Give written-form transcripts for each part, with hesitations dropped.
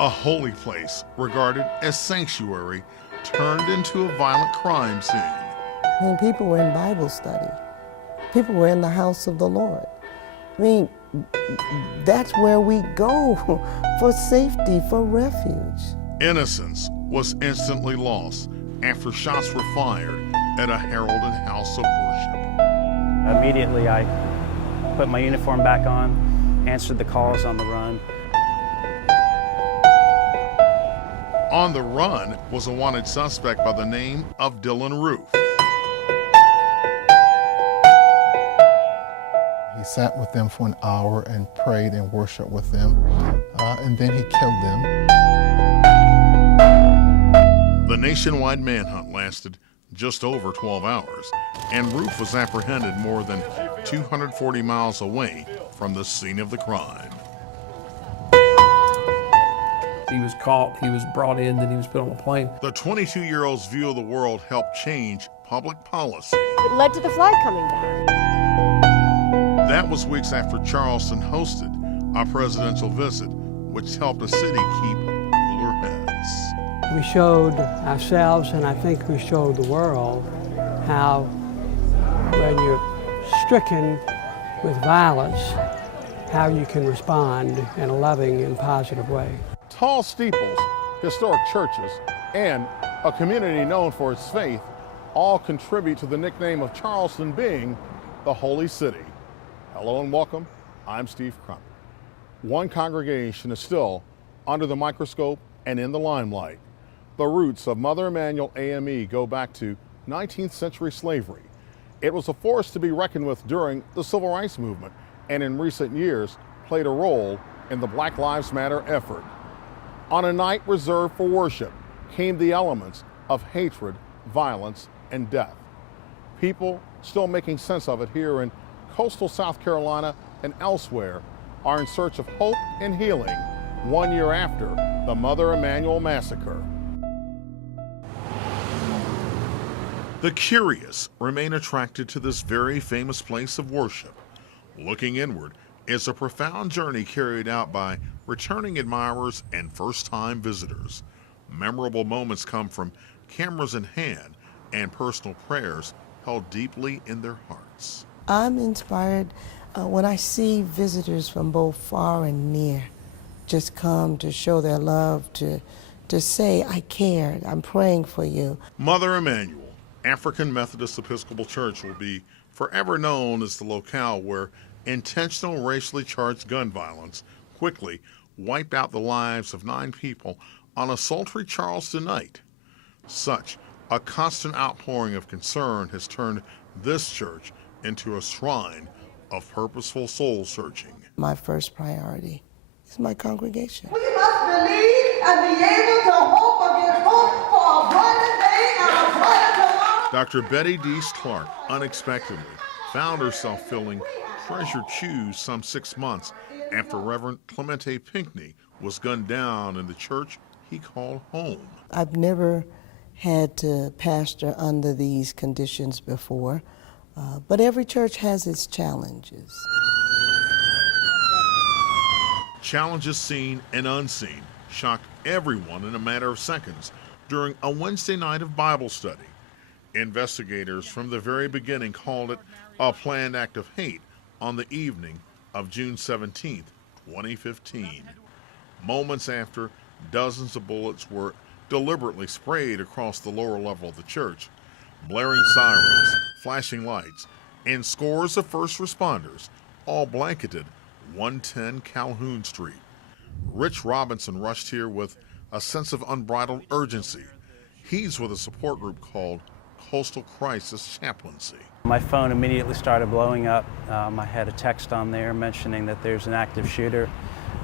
A holy place regarded as sanctuary turned into a violent crime scene. I mean, people were in Bible study. People were in the house of the Lord. I mean, that's where we go for safety, for refuge. Innocence was instantly lost after shots were fired at a heralded house of worship. Immediately, I put my uniform back on, answered the calls on the run. On the run was a wanted suspect by the name of Dylan Roof. He sat with them for an hour and prayed and worshiped with them, and then he killed them. The nationwide manhunt lasted just over 12 hours, and Roof was apprehended more than 240 miles away from the scene of the crime. He was caught, he was brought in, then he was put on a plane. The 22-year-old's view of the world helped change public policy. It led to the flag coming down. That was weeks after Charleston hosted a presidential visit, which helped the city keep cooler heads. We showed ourselves, and I think we showed the world, how when you're stricken with violence, how you can respond in a loving and positive way. Tall steeples, historic churches, and a community known for its faith all contribute to the nickname of Charleston being the Holy City. Hello and welcome, I'm Steve Crump. One congregation is still under the microscope and in the limelight. The roots of Mother Emanuel AME go back to 19th century slavery. It was a force to be reckoned with during the Civil Rights Movement, and in recent years played a role in the Black Lives Matter effort. On a night reserved for worship came the elements of hatred, violence, and death. People still making sense of it here in coastal South Carolina and elsewhere are in search of hope and healing 1 year after the Mother Emanuel massacre. The curious remain attracted to this very famous place of worship. Looking inward is a profound journey carried out by returning admirers and first-time visitors. Memorable moments come from cameras in hand and personal prayers held deeply in their hearts. I'm inspired when I see visitors from both far and near just come to show their love, to say, I cared, I'm praying for you. Mother Emanuel, African Methodist Episcopal Church, will be forever known as the locale where intentional racially charged gun violence quickly wiped out the lives of 9 people on a sultry Charleston night. Such a constant outpouring of concern has turned this church into a shrine of purposeful soul searching. My first priority is my congregation. We must believe and be able to hope against hope for a brighter day and a brighter tomorrow. Dr. Betty Deese Clark unexpectedly found herself filling treasured shoes some 6 months after Reverend Clemente Pinckney was gunned down in the church he called home. I've never had to pastor under these conditions before, but every church has its challenges. Challenges seen and unseen shock everyone in a matter of seconds during a Wednesday night of Bible study. Investigators from the very beginning called it a planned act of hate on the evening of June 17, 2015. Moments after, dozens of bullets were deliberately sprayed across the lower level of the church, blaring sirens, flashing lights, and scores of first responders all blanketed 110 Calhoun Street. Rich Robinson rushed here with a sense of unbridled urgency. He's with a support group called Coastal Crisis Chaplaincy. My phone immediately started blowing up. I had a text on there mentioning that there's an active shooter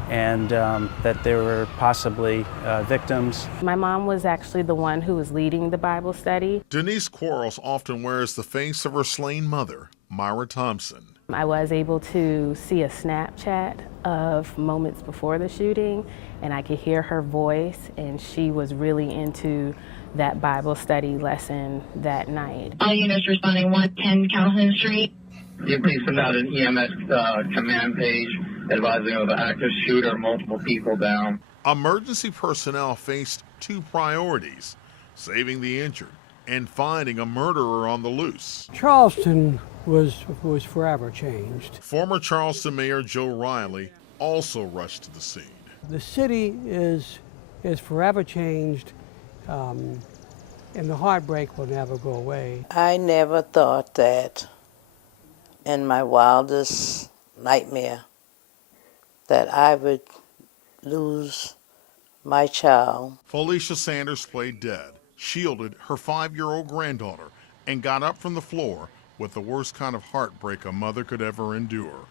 and that there were possibly victims. My mom was actually the one who was leading the Bible study. Denise Quarles often wears the face of her slain mother, Myra Thompson. I was able to see a Snapchat of moments before the shooting, and I could hear her voice, and she was really into that Bible study lesson that night. All units responding 110 Calhoun Street. You please send out an EMS command page advising of an active shooter, multiple people down. Emergency personnel faced two priorities: saving the injured and finding a murderer on the loose. Charleston was forever changed. Former Charleston Mayor Joe Riley also rushed to the scene. The city is forever changed, and the heartbreak will never go away. I never thought that in my wildest nightmare that I would lose my child. Felicia Sanders played dead, shielded her 5-year-old granddaughter, and got up from the floor with the worst kind of heartbreak a mother could ever endure.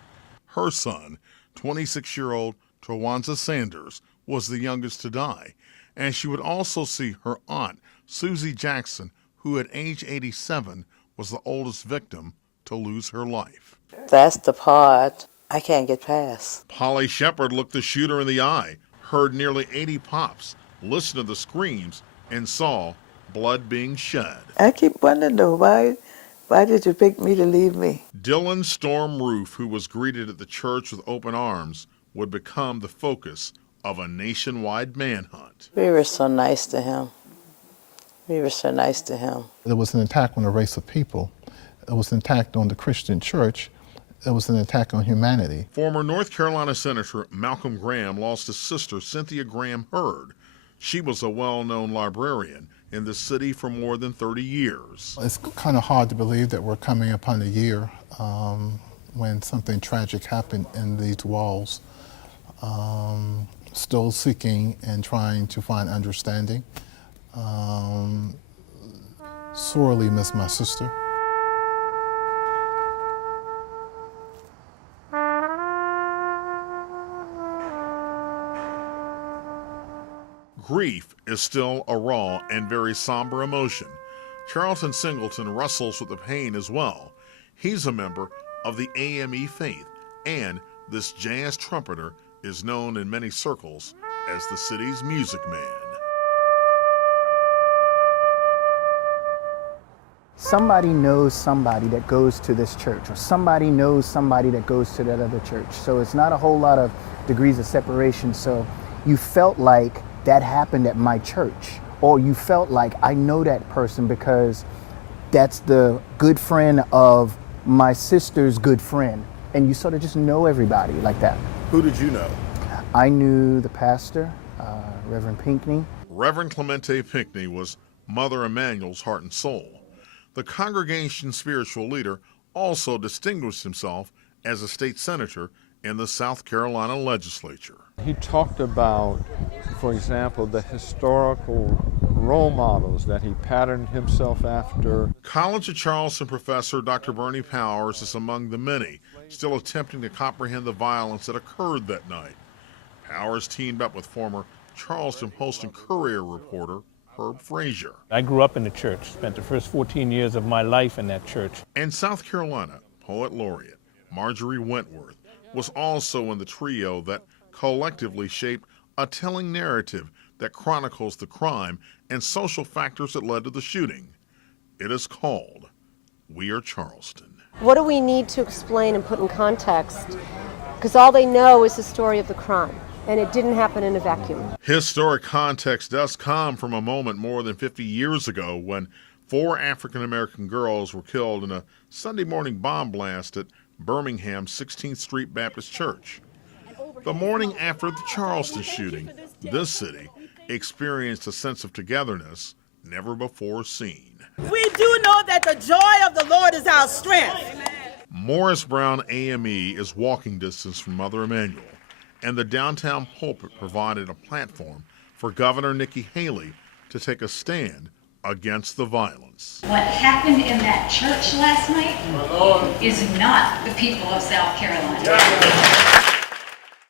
Her son, 26-year-old Tawanza Sanders, was the youngest to die, and she would also see her aunt, Susie Jackson, who at age 87 was the oldest victim to lose her life. That's the part I can't get past. Polly Shepard looked the shooter in the eye, heard nearly 80 pops, listened to the screams, and saw blood being shed. I keep wondering though, why did you pick me to leave me? Dylan Storm Roof, who was greeted at the church with open arms, would become the focus of a nationwide manhunt. We were so nice to him. We were so nice to him. It was an attack on a race of people. It was an attack on the Christian church. It was an attack on humanity. Former North Carolina Senator Malcolm Graham lost his sister, Cynthia Graham Hurd. She was a well-known librarian in the city for more than 30 years. It's kind of hard to believe that we're coming upon a year when something tragic happened in these walls. Still seeking and trying to find understanding. Sorely miss my sister. Grief is still a raw and very somber emotion. Charlton Singleton wrestles with the pain as well. He's a member of the AME faith, and this jazz trumpeter is known in many circles as the city's music man. Somebody knows somebody that goes to this church, or somebody knows somebody that goes to that other church. So it's not a whole lot of degrees of separation. So you felt like that happened at my church, or you felt like I know that person because that's the good friend of my sister's good friend. And you sort of just know everybody like that. Who did you know? I knew the pastor, Reverend Pinckney. Reverend Clemente Pinckney was Mother Emanuel's heart and soul. The congregation's spiritual leader also distinguished himself as a state senator in the South Carolina legislature. He talked about, for example, the historical role models that he patterned himself after. College of Charleston professor Dr. Bernie Powers is among the many still attempting to comprehend the violence that occurred that night. Powers teamed up with former Charleston Post and Courier reporter Herb Frazier. I grew up in the church, spent the first 14 years of my life in that church. And South Carolina poet laureate Marjorie Wentworth was also in the trio that collectively shaped a telling narrative that chronicles the crime and social factors that led to the shooting. It is called We Are Charleston. What do we need to explain and put in context? Because all they know is the story of the crime, and it didn't happen in a vacuum. Historic context does come from a moment more than 50 years ago when 4 African-American girls were killed in a Sunday morning bomb blast at Birmingham's 16th Street Baptist Church. The morning after the Charleston shooting, this city experienced a sense of togetherness never before seen. We do know that the joy of the Lord is our strength. Morris Brown AME is walking distance from Mother Emanuel, and the downtown pulpit provided a platform for Governor Nikki Haley to take a stand against the violence. What happened in that church last night is not the people of South Carolina.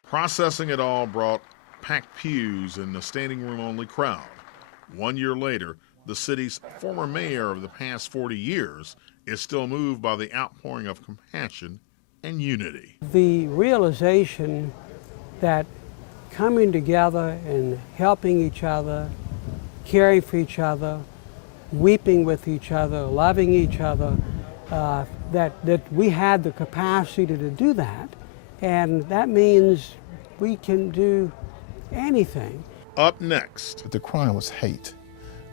Processing it all brought packed pews and a standing room only crowd. 1 year later, the city's former mayor of the past 40 years is still moved by the outpouring of compassion and unity. The realization that coming together and helping each other, caring for each other, weeping with each other, loving each other, that we had the capacity to do that. And that means we can do anything. Up next, The crime was hate.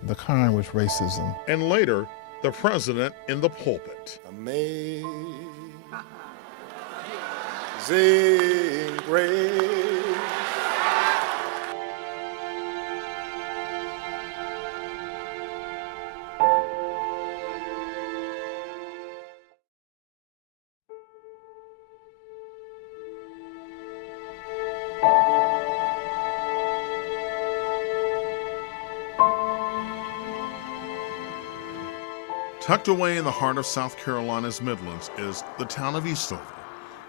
The crime was racism. and later, the president in the pulpit. Amazing grace. Tucked away in the heart of South Carolina's Midlands is the town of Eastover.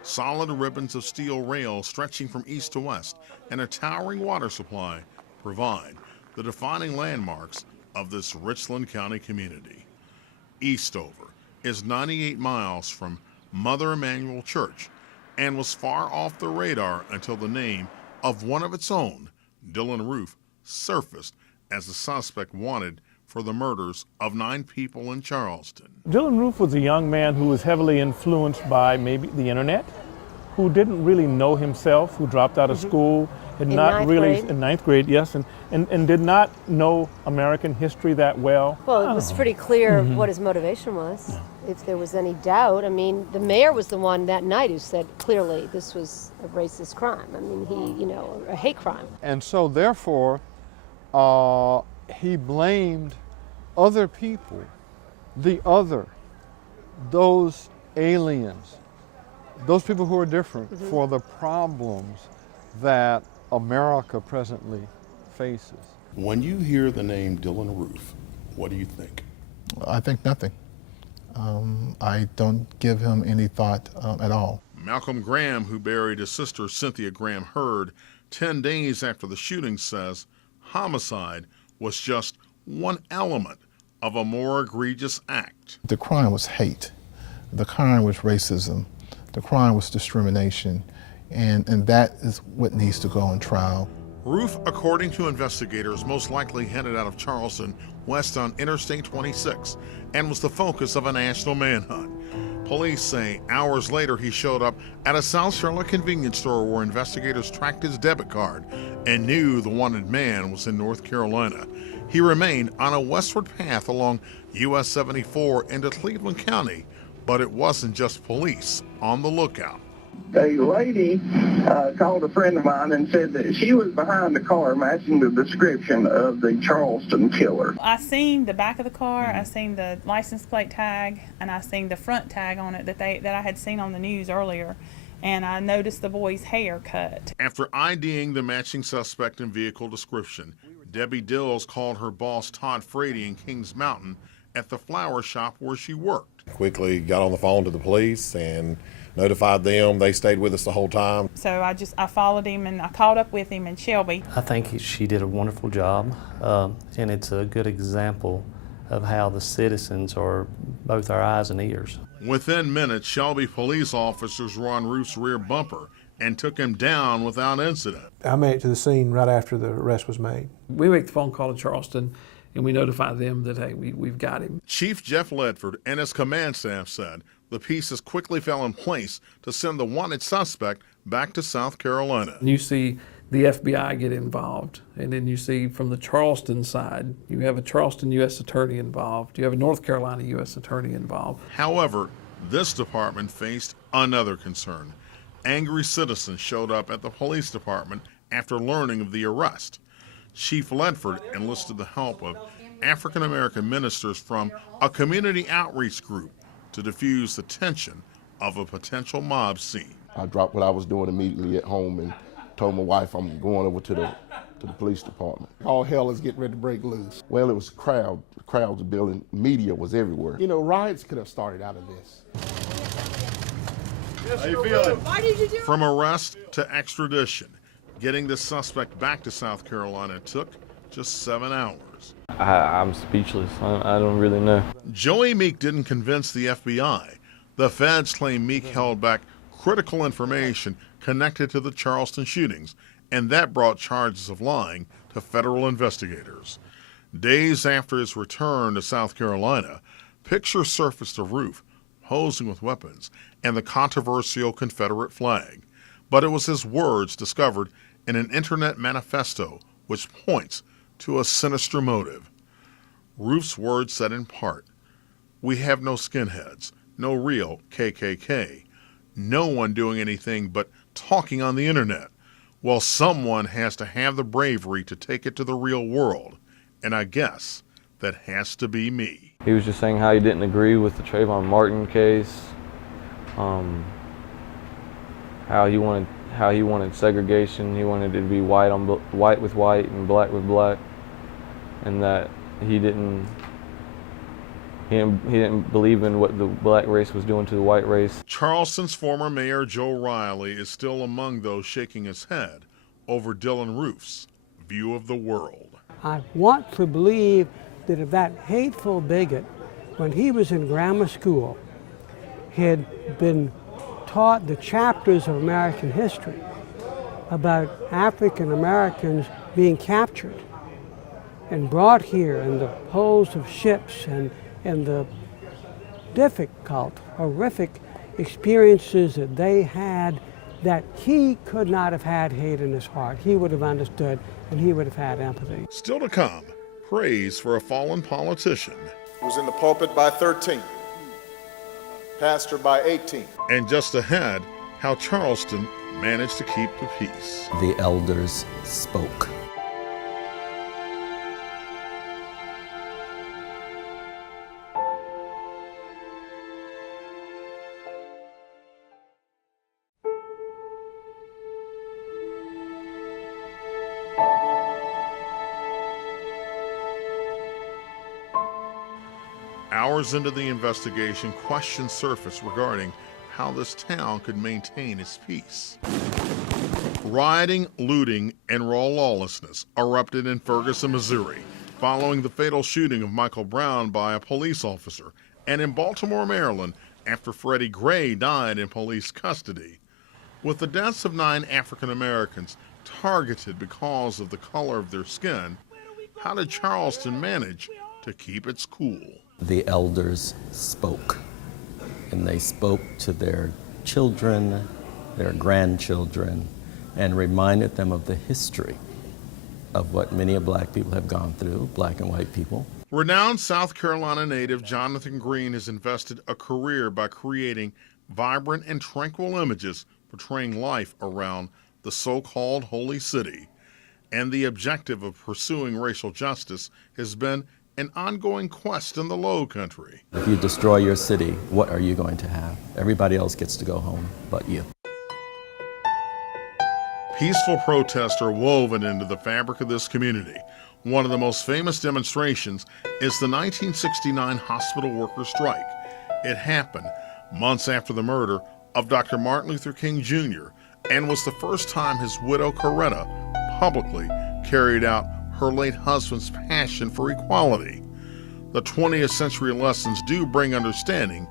Solid ribbons of steel rail stretching from east to west and a towering water supply provide the defining landmarks of this Richland County community. Eastover is 98 miles from Mother Emanuel Church and was far off the radar until the name of one of its own, Dylan Roof, surfaced as a suspect wanted for the murders of 9 people in Charleston. Dylan Roof was a young man who was heavily influenced by maybe the internet, who didn't really know himself, who dropped out of school, had In not ninth really grade? in 9th grade, yes, and did not know American history that well. Well, it was pretty clear what his motivation was. If there was any doubt, I mean, the mayor was the one that night who said clearly this was a racist crime. I mean, a hate crime. And so therefore, he blamed other people, those aliens, those people who are different, for the problems that America presently faces. When you hear the name Dylan Roof, what do you think? I think nothing. I don't give him any thought at all. Malcolm Graham, who buried his sister Cynthia Graham Hurd 10 days after the shooting, says homicide was just one element of a more egregious act. The crime was hate. The crime was racism. The crime was discrimination. And that is what needs to go on trial. Roof, according to investigators, most likely headed out of Charleston west on Interstate 26 and was the focus of a national manhunt. Police say hours later he showed up at a South Charlotte convenience store where investigators tracked his debit card and knew the wanted man was in North Carolina. He remained on a westward path along US 74 into Cleveland County, but it wasn't just police on the lookout. A lady called a friend of mine and said that she was behind the car matching the description of the Charleston killer. I seen the back of the car, I seen the license plate tag, and I seen the front tag on it that I had seen on the news earlier, and I noticed the boy's hair cut. After IDing the matching suspect and vehicle description, Debbie Dills called her boss Todd Frady in Kings Mountain at the flower shop where she worked. Quickly got on the phone to the police and notified them. They stayed with us the whole time. So I followed him and I caught up with him in Shelby. I think she did a wonderful job, and it's a good example of how the citizens are both our eyes and ears. Within minutes, Shelby police officers were on Roof's rear bumper and took him down without incident. I made it to the scene right after the arrest was made. We make the phone call to Charleston, and we notify them that, hey, we've got him. Chief Jeff Ledford and his command staff said the pieces quickly fell in place to send the wanted suspect back to South Carolina. You see the FBI get involved, and then you see from the Charleston side, you have a Charleston U.S. attorney involved, you have a North Carolina U.S. attorney involved. However, this department faced another concern. Angry citizens showed up at the police department after learning of the arrest. Chief Ledford enlisted the help of African American ministers from a community outreach group to diffuse the tension of a potential mob scene. I dropped what I was doing immediately at home and told my wife I'm going over to the police department. All hell is getting ready to break loose. Well, it was crowds were building, media was everywhere. You know, riots could have started out of this. How you feeling? Why did you do it? From arrest to extradition, getting the suspect back to South Carolina took just 7 hours. I'm speechless. I don't really know. Joey Meek didn't convince the FBI. The feds claim Meek held back critical information connected to the Charleston shootings, and that brought charges of lying to federal investigators. Days after his return to South Carolina, pictures surfaced of Roof posing with weapons and the controversial Confederate flag. But it was his words discovered in an internet manifesto which points to a sinister motive. Rufe's words said in part, "We have no skinheads, no real KKK, no one doing anything but talking on the internet. Well, someone has to have the bravery to take it to the real world, and I guess that has to be me." He was just saying how he didn't agree with the Trayvon Martin case, how he wanted segregation. He wanted it to be white with white and black with black, and that he didn't believe in what the black race was doing to the white race. Charleston's former mayor Joe Riley is still among those shaking his head over Dylan Roof's view of the world. I want to believe that if that hateful bigot, when he was in grammar school, had been taught the chapters of American history about African Americans being captured and brought here in the hulls of ships and the difficult, horrific experiences that they had, that he could not have had hate in his heart. He would have understood and he would have had empathy. Still to come, praise for a fallen politician. He was in the pulpit by 13, pastor by 18. And just ahead, how Charleston managed to keep the peace. The elders spoke. Hours into the investigation, questions surfaced regarding how this town could maintain its peace. Rioting, looting, and raw lawlessness erupted in Ferguson, Missouri, following the fatal shooting of Michael Brown by a police officer, and in Baltimore, Maryland, after Freddie Gray died in police custody. With the deaths of 9 African Americans targeted because of the color of their skin, how did Charleston manage to keep its cool? The elders spoke, and they spoke to their children, their grandchildren, and reminded them of the history of what many of black people have gone through, black and white people. Renowned South Carolina native Jonathan Green has invested a career by creating vibrant and tranquil images portraying life around the so-called Holy City. And the objective of pursuing racial justice has been an ongoing quest in the Low Country. If you destroy your city, what are you going to have? Everybody else gets to go home but you. Peaceful protests are woven into the fabric of this community. One of the most famous demonstrations is the 1969 hospital workers' strike. It happened months after the murder of Dr. Martin Luther King Jr. and was the first time his widow Coretta publicly carried out her late husband's passion for equality. The 20th century lessons do bring understanding,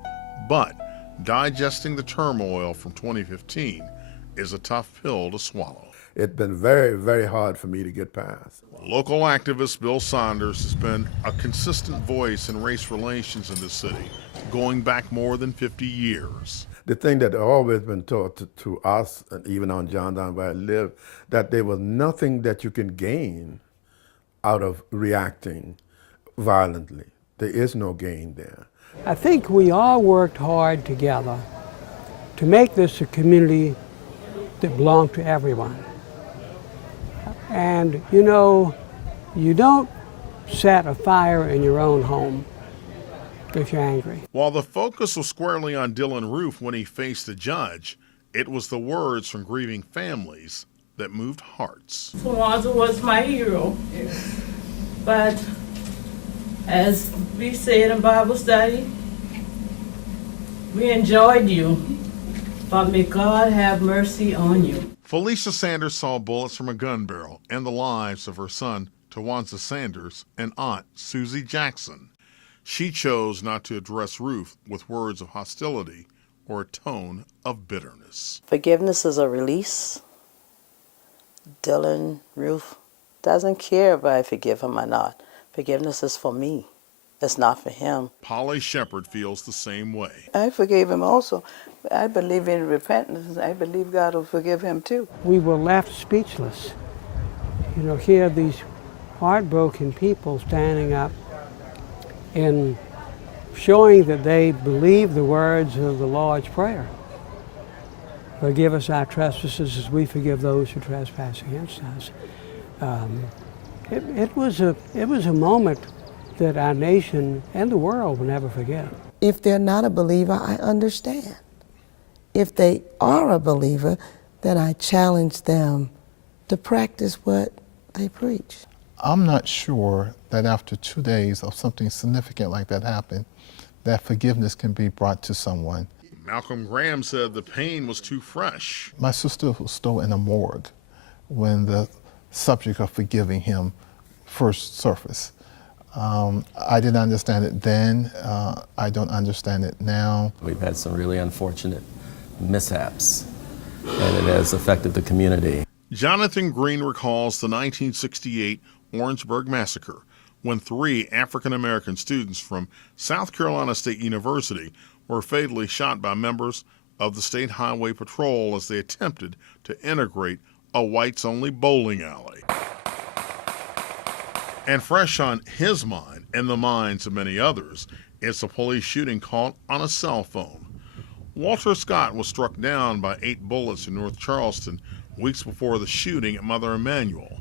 but digesting the turmoil from 2015 is a tough pill to swallow. It's been very, very hard for me to get past. Local activist Bill Saunders has been a consistent voice in race relations in this city, going back more than 50 years. The thing that had always been taught to us, and even on John Down where I live, that there was nothing that you can gain out of reacting violently. There is no gain there. I think we all worked hard together to make this a community that belonged to everyone. And you know, you don't set a fire in your own home if you're angry. While the focus was squarely on Dylan Roof when he faced the judge, it was the words from grieving families that moved hearts. Tawanza was my hero, but as we said in Bible study, we enjoyed you, but may God have mercy on you. Felicia Sanders saw bullets from a gun barrel and the lives of her son, Tawanza Sanders, and aunt, Susie Jackson. She chose not to address Roof with words of hostility or a tone of bitterness. Forgiveness is a release. Dylan Roof doesn't care if I forgive him or not. Forgiveness is for me. It's not for him. Polly Shepard feels the same way. I forgave him also. I believe in repentance. I believe God will forgive him too. We were left speechless. You know, here these heartbroken people standing up and showing that they believe the words of the Lord's Prayer. Forgive us our trespasses as we forgive those who trespass against us. It was a moment that our nation and the world will never forget. If they're not a believer, I understand. If they are a believer, then I challenge them to practice what they preach. I'm not sure that after 2 days of something significant like that happened, that forgiveness can be brought to someone. Malcolm Graham said the pain was too fresh. My sister was still in a morgue when the subject of forgiving him first surfaced. I didn't understand it then. I don't understand it now. We've had some really unfortunate mishaps, and it has affected the community. Jonathan Green recalls the 1968 Orangeburg Massacre, when 3 African-American students from South Carolina State University were fatally shot by members of the State Highway Patrol as they attempted to integrate a whites-only bowling alley. And fresh on his mind and the minds of many others is a police shooting caught on a cell phone. Walter Scott was struck down by 8 bullets in North Charleston weeks before the shooting at Mother Emanuel.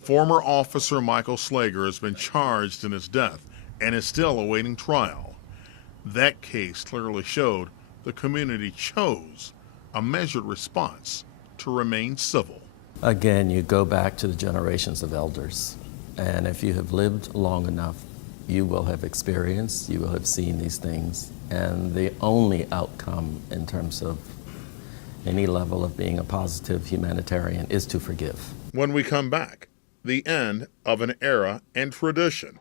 Former officer Michael Slager has been charged in his death and is still awaiting trial. That case clearly showed the community chose a measured response to remain civil. Again, you go back to the generations of elders, and if you have lived long enough, you will have experienced, you will have seen these things, and the only outcome in terms of any level of being a positive humanitarian is to forgive. When we come back, the end of an era and tradition.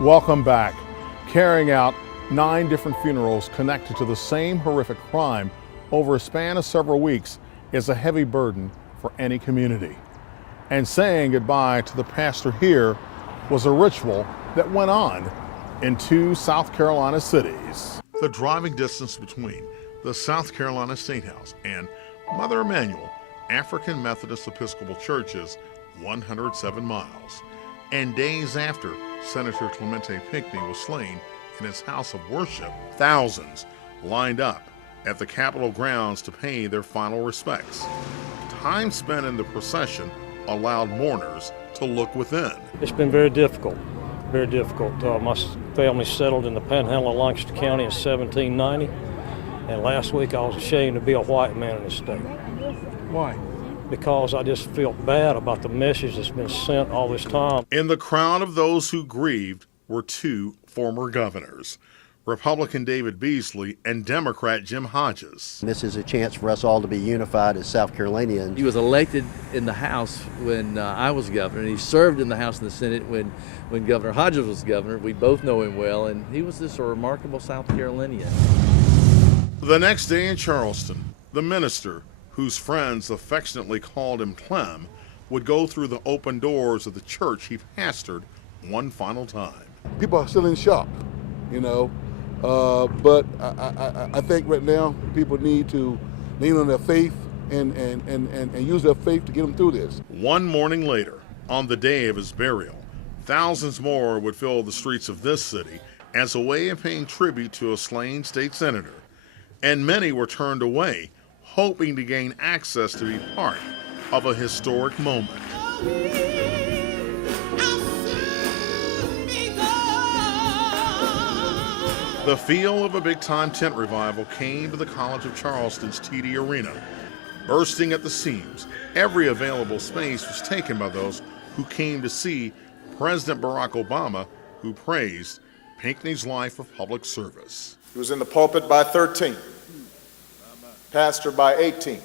Welcome back. Carrying out 9 different funerals connected to the same horrific crime over a span of several weeks is a heavy burden for any community. And saying goodbye to the pastor here was a ritual that went on in 2 South Carolina cities. The driving distance between the South Carolina State House and Mother Emanuel African Methodist Episcopal Church is 107 miles. And days after Senator Clemente Pinckney was slain in his house of worship, thousands lined up at the Capitol grounds to pay their final respects. Time spent in the procession allowed mourners to look within. It's been very difficult, very difficult. My family settled in the Panhandle of Lancaster County in 1790, and last week I was ashamed to be a white man in this state. Why? Because I just feel bad about the message that's been sent all this time. In the crowd of those who grieved were 2 former governors, Republican David Beasley and Democrat Jim Hodges. This is a chance for us all to be unified as South Carolinians. He was elected in the House when I was governor, and he served in the House and the Senate when Governor Hodges was governor. We both know him well, and he was just a remarkable South Carolinian. The next day in Charleston, the minister, whose friends affectionately called him Clem, would go through the open doors of the church he pastored one final time. People are still in shock, you know, but I think right now people need to lean on their faith and use their faith to get them through this. One morning later, on the day of his burial, thousands more would fill the streets of this city as a way of paying tribute to a slain state senator. And many were turned away, hoping to gain access to be part of a historic moment. The feel of a big-time tent revival came to the College of Charleston's TD Arena. Bursting at the seams, every available space was taken by those who came to see President Barack Obama, who praised Pinckney's life of public service. He was in the pulpit by 13. pastor by 18,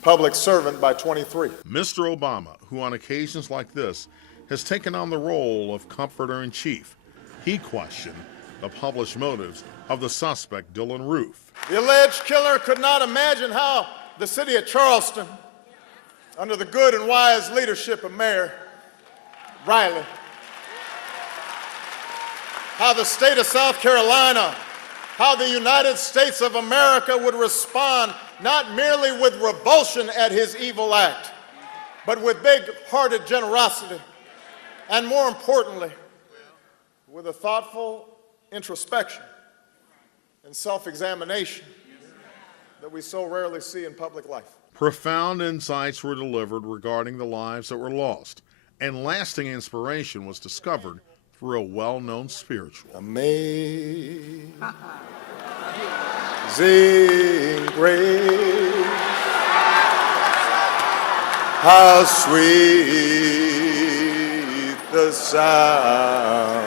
public servant by 23. Mr. Obama, who on occasions like this has taken on the role of comforter-in-chief, he questioned the published motives of the suspect, Dylan Roof. The alleged killer could not imagine how the city of Charleston, under the good and wise leadership of Mayor Riley, how the state of South Carolina, how the United States of America would respond not merely with revulsion at his evil act, but with big-hearted generosity, and more importantly, with a thoughtful introspection and self-examination that we so rarely see in public life. Profound insights were delivered regarding the lives that were lost, and lasting inspiration was discovered through a well-known spiritual. Amazing grace, how sweet the sound.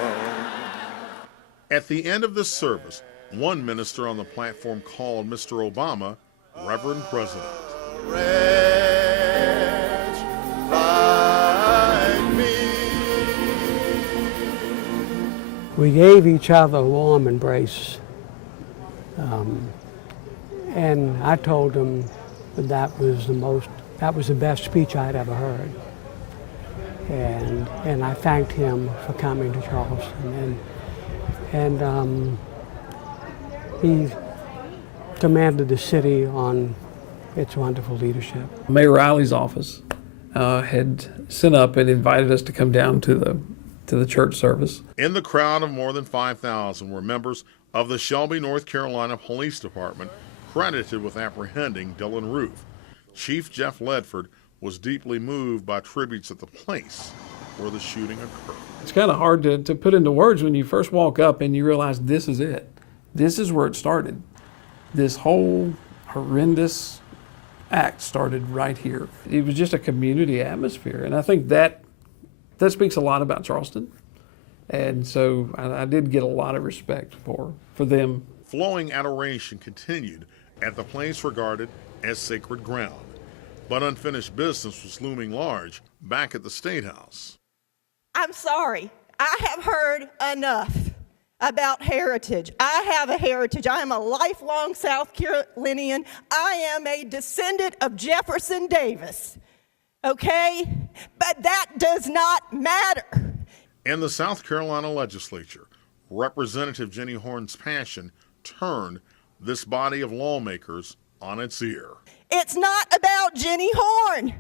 At the end of this service, one minister on the platform called Mr. Obama Reverend President. We gave each other a warm embrace. And I told him that was the best speech I'd ever heard. And I thanked him for coming to Charleston. And he commended the city on its wonderful leadership. Mayor Riley's office had sent up and invited us to come down to the church service. In the crowd of more than 5,000 were members of the Shelby, North Carolina Police Department, credited with apprehending Dylan Roof. Chief Jeff Ledford was deeply moved by tributes at the place where the shooting occurred. It's kind of hard to put into words when you first walk up and you realize this is it. This is where it started. This whole horrendous act started right here. It was just a community atmosphere, and I think that speaks a lot about Charleston. And so I did get a lot of respect for them. Flowing adoration continued at the place regarded as sacred ground, but unfinished business was looming large back at the State House. I'm sorry, I have heard enough about heritage. I have a heritage. I am a lifelong South Carolinian. I am a descendant of Jefferson Davis, okay? But that does not matter. In the South Carolina legislature, Representative Jenny Horn's passion turned this body of lawmakers on its ear. It's not about Jenny Horn.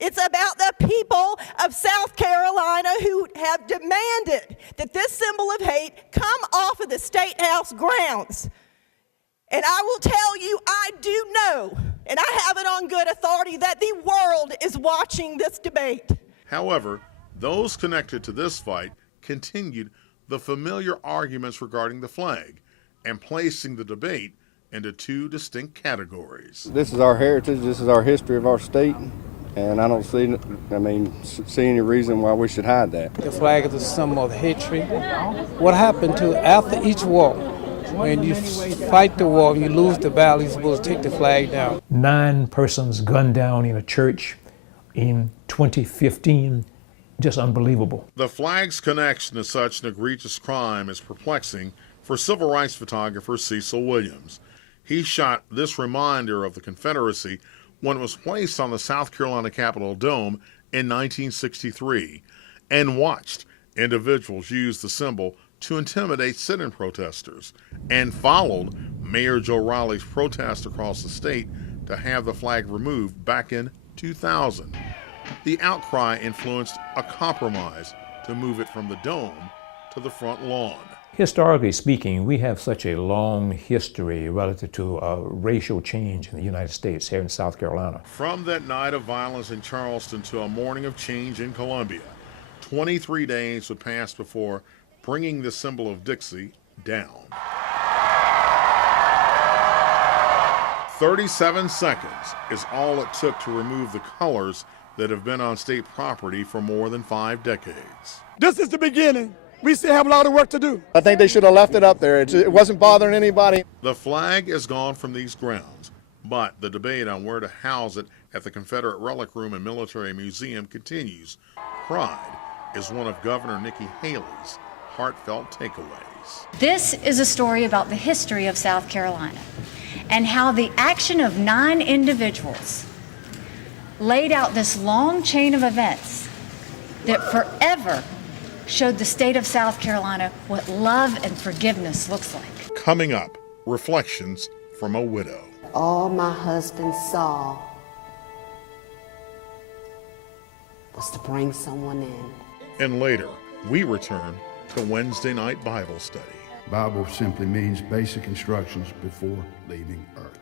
It's about the people of South Carolina who have demanded that this symbol of hate come off of the State House grounds. And I will tell you, I do know, and I have it on good authority, that the world is watching this debate. However, those connected to this fight continued the familiar arguments regarding the flag and placing the debate into two distinct categories. This is our heritage, this is our history of our state, and I don't see any reason why we should hide that. The flag is a symbol of hatred. What happened to after each war? When you fight the war, you lose the battle, you're supposed to take the flag down. 9 persons gunned down in a church in 2015. Just unbelievable. The flag's connection to such an egregious crime is perplexing for civil rights photographer Cecil Williams. He shot this reminder of the Confederacy when it was placed on the South Carolina Capitol Dome in 1963 and watched individuals use the symbol to intimidate sit-in protesters and followed Mayor Joe Riley's protest across the state to have the flag removed back in 2000. The outcry influenced a compromise to move it from the dome to the front lawn. Historically speaking, we have such a long history relative to racial change in the United States here in South Carolina. From that night of violence in Charleston to a morning of change in Columbia, 23 days would pass before bringing the symbol of Dixie down. 37 seconds is all it took to remove the colors that have been on state property for more than 5 decades. This is the beginning. we still have a lot of work to do. I think they should have left it up there. It wasn't bothering anybody. The flag is gone from these grounds, but the debate on where to house it at the Confederate Relic Room and Military Museum continues. Pride is one of Governor Nikki Haley's heartfelt takeaways. This is a story about the history of South Carolina and how the action of 9 individuals laid out this long chain of events that forever showed the state of South Carolina what love and forgiveness looks like. Coming up, reflections from a widow. All my husband saw was to bring someone in. And later, we return to Wednesday night Bible study. Bible simply means basic instructions before leaving earth.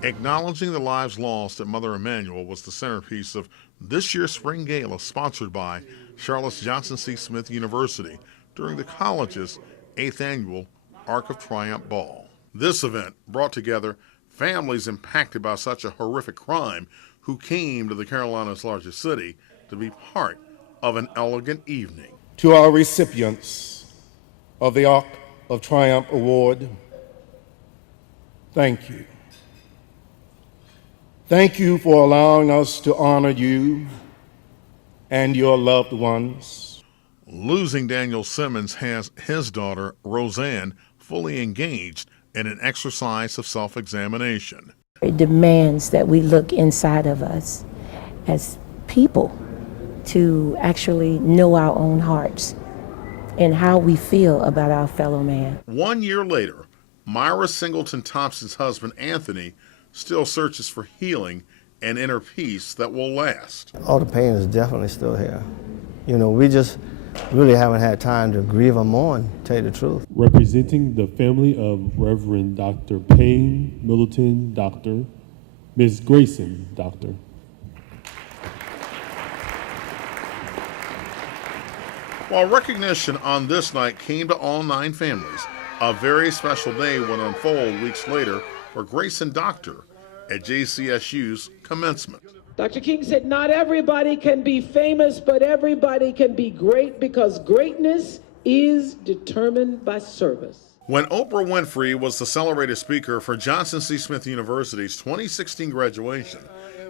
Acknowledging the lives lost at Mother Emanuel was the centerpiece of this year's Spring Gala, sponsored by Charlotte's Johnson C. Smith University during the college's 8th annual Arc of Triumph Ball. This event brought together families impacted by such a horrific crime who came to the Carolinas' largest city to be part of an elegant evening. To our recipients of the Arc of Triumph Award, thank you. Thank you for allowing us to honor you and your loved ones. Losing Daniel Simmons has his daughter, Roseanne, fully engaged in an exercise of self-examination. It demands that we look inside of us as people to actually know our own hearts and how we feel about our fellow man. 1 year later, Myra Singleton Thompson's husband, Anthony, still searches for healing and inner peace that will last. All the pain is definitely still here. You know, we just really haven't had time to grieve or mourn, to tell you the truth. Representing the family of Reverend Dr. Payne Middleton, Doctor, Ms. Grayson, Doctor. While recognition on this night came to all 9 families, a very special day would unfold weeks later for Grayson Doctor at JCSU's commencement. Dr. King said, not everybody can be famous, but everybody can be great because greatness is determined by service. When Oprah Winfrey was the celebrated speaker for Johnson C. Smith University's 2016 graduation,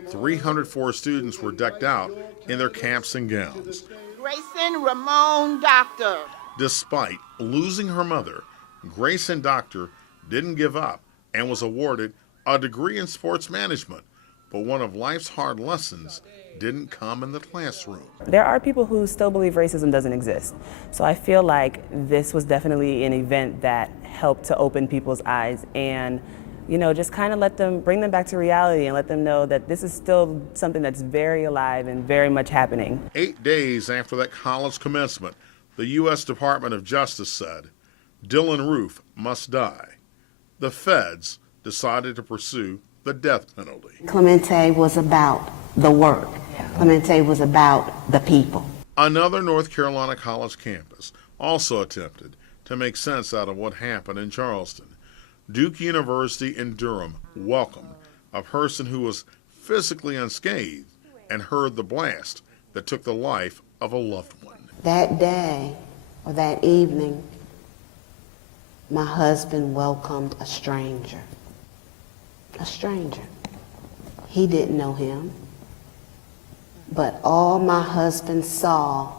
304 students were decked out in their caps and gowns. Grayson Ramon Doctor. Despite losing her mother, Grayson Doctor didn't give up and was awarded a degree in sports management. But one of life's hard lessons didn't come in the classroom. There are people who still believe racism doesn't exist. So I feel like this was definitely an event that helped to open people's eyes and, you know, just kind of bring them back to reality and let them know that this is still something that's very alive and very much happening. 8 days after that college commencement, the U.S. Department of Justice said, Dylan Roof must die. The feds decided to pursue the death penalty. Clemente was about the work. Clemente was about the people. Another North Carolina college campus also attempted to make sense out of what happened in Charleston. Duke University in Durham welcomed a person who was physically unscathed and heard the blast that took the life of a loved one. That day or that evening, my husband welcomed a stranger. A stranger. He didn't know him. But all my husband saw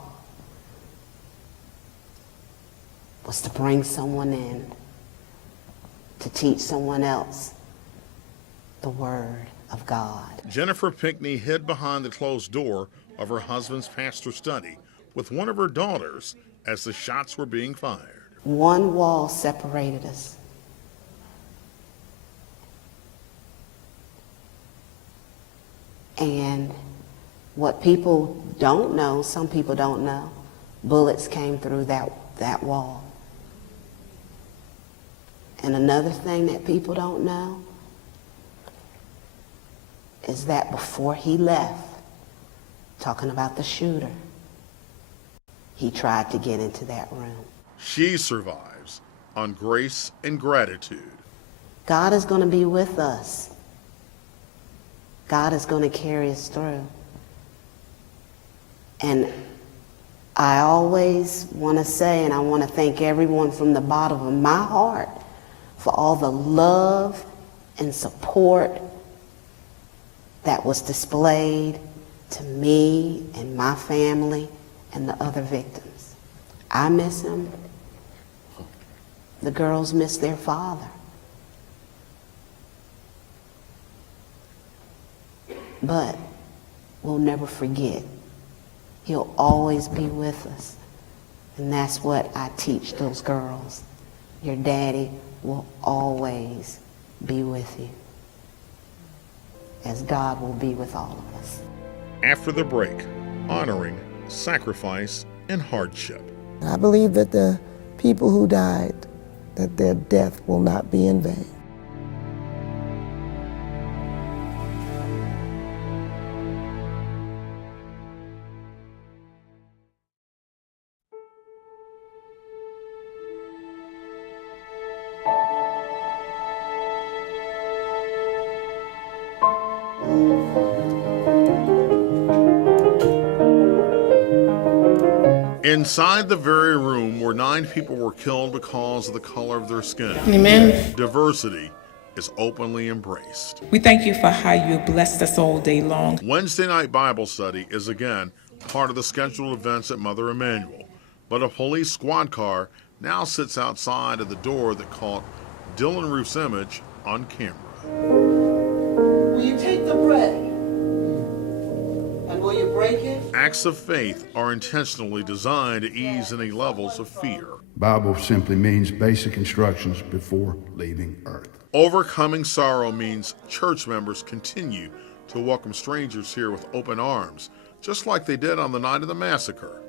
was to bring someone in, to teach someone else the Word of God. Jennifer Pinckney hid behind the closed door of her husband's pastor study with one of her daughters as the shots were being fired. One wall separated us. And what people don't know, some people don't know, bullets came through that wall. And another thing that people don't know, is that before he left, talking about the shooter, he tried to get into that room. She survives on grace and gratitude. God is going to be with us. God is going to carry us through. And I always want to say, and I want to thank everyone from the bottom of my heart for all the love and support that was displayed to me and my family and the other victims. I miss him. The girls miss their father. But we'll never forget. He'll always be with us. And that's what I teach those girls. Your daddy will always be with you, as God will be with all of us. After the break, honoring sacrifice and hardship. I believe that the people who died, that their death will not be in vain. Inside the very room where 9 people were killed because of the color of their skin, Amen. diversity is openly embraced. We thank you for how you blessed us all day long. Wednesday night Bible study is again part of the scheduled events at Mother Emanuel, but a police squad car now sits outside of the door that caught Dylan Roof's image on camera. Will you take the bread? And will you break it? Acts of faith are intentionally designed to ease any levels of fear. Bible simply means basic instructions before leaving earth. Overcoming sorrow means church members continue to welcome strangers here with open arms, just like they did on the night of the massacre.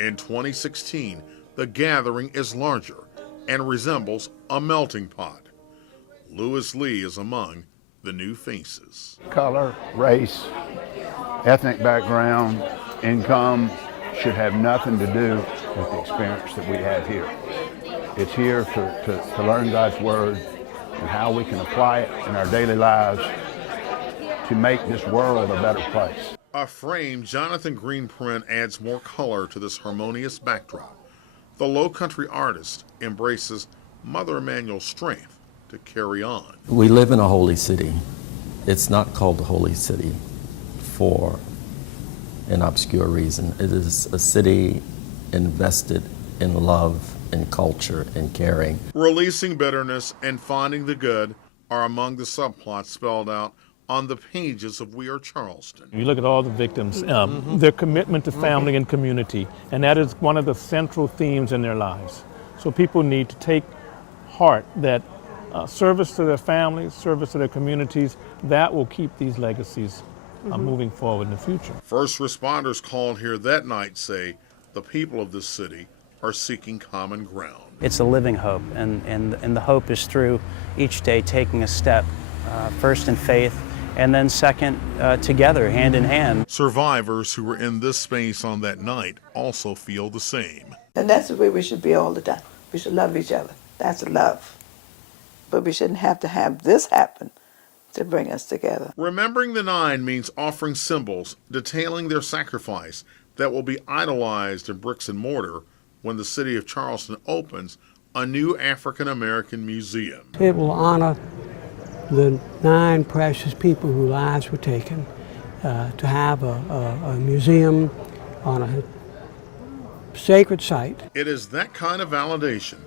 In 2016, the gathering is larger and resembles a melting pot. Lewis Lee is among the new faces. Color, race, ethnic background, income should have nothing to do with the experience that we have here. It's here to learn God's Word and how we can apply it in our daily lives to make this world a better place. A framed Jonathan Green print adds more color to this harmonious backdrop. The Low Country artist embraces Mother Emanuel's strength to carry on. We live in a holy city. It's not called the Holy City for an obscure reason. It is a city invested in love and culture and caring. Releasing bitterness and finding the good are among the subplots spelled out on the pages of We Are Charleston. You look at all the victims, their commitment to family and community, and that is one of the central themes in their lives. So people need to take heart that service to their families, service to their communities, that will keep these legacies moving forward in the future. First responders called here that night say the people of this city are seeking common ground. It's a living hope, and the hope is through each day taking a step, first in faith, and then second, together, hand in hand. Survivors who were in this space on that night also feel the same. And that's the way we should be all the time. We should love each other. That's love. But we shouldn't have to have this happen to bring us together. Remembering the 9 means offering symbols detailing their sacrifice that will be idolized in bricks and mortar when the city of Charleston opens a new African American museum. It will honor the 9 precious people whose lives were taken, to have a museum on a sacred site. It is that kind of validation,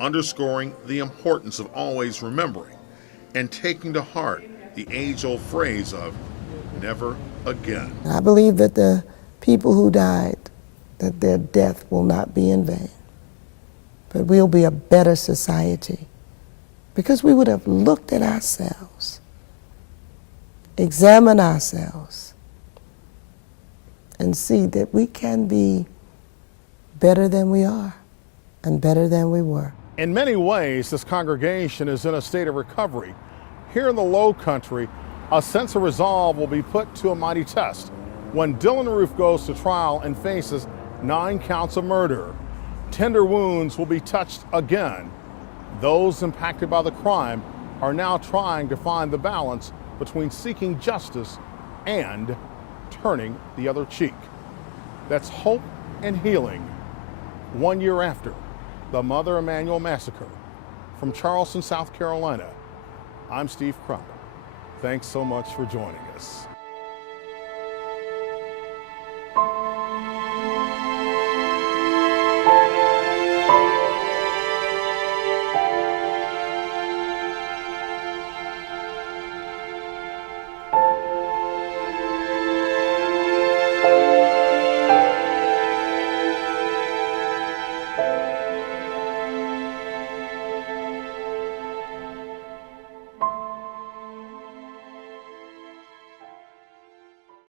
underscoring the importance of always remembering and taking to heart the age-old phrase of never again. I believe that the people who died, that their death will not be in vain, but we'll be a better society because we would have looked at ourselves, examined ourselves, and see that we can be better than we are and better than we were. In many ways, this congregation is in a state of recovery. Here in the Low Country, A sense of resolve will be put to a mighty test when Dylan Roof goes to trial and faces 9 counts of murder. Tender wounds will be touched again. Those impacted by the crime are now trying to find the balance between seeking justice and turning the other cheek. That's hope and healing 1 year after the Mother Emanuel massacre. From Charleston, South Carolina, I'm Steve Crump. Thanks so much for joining us.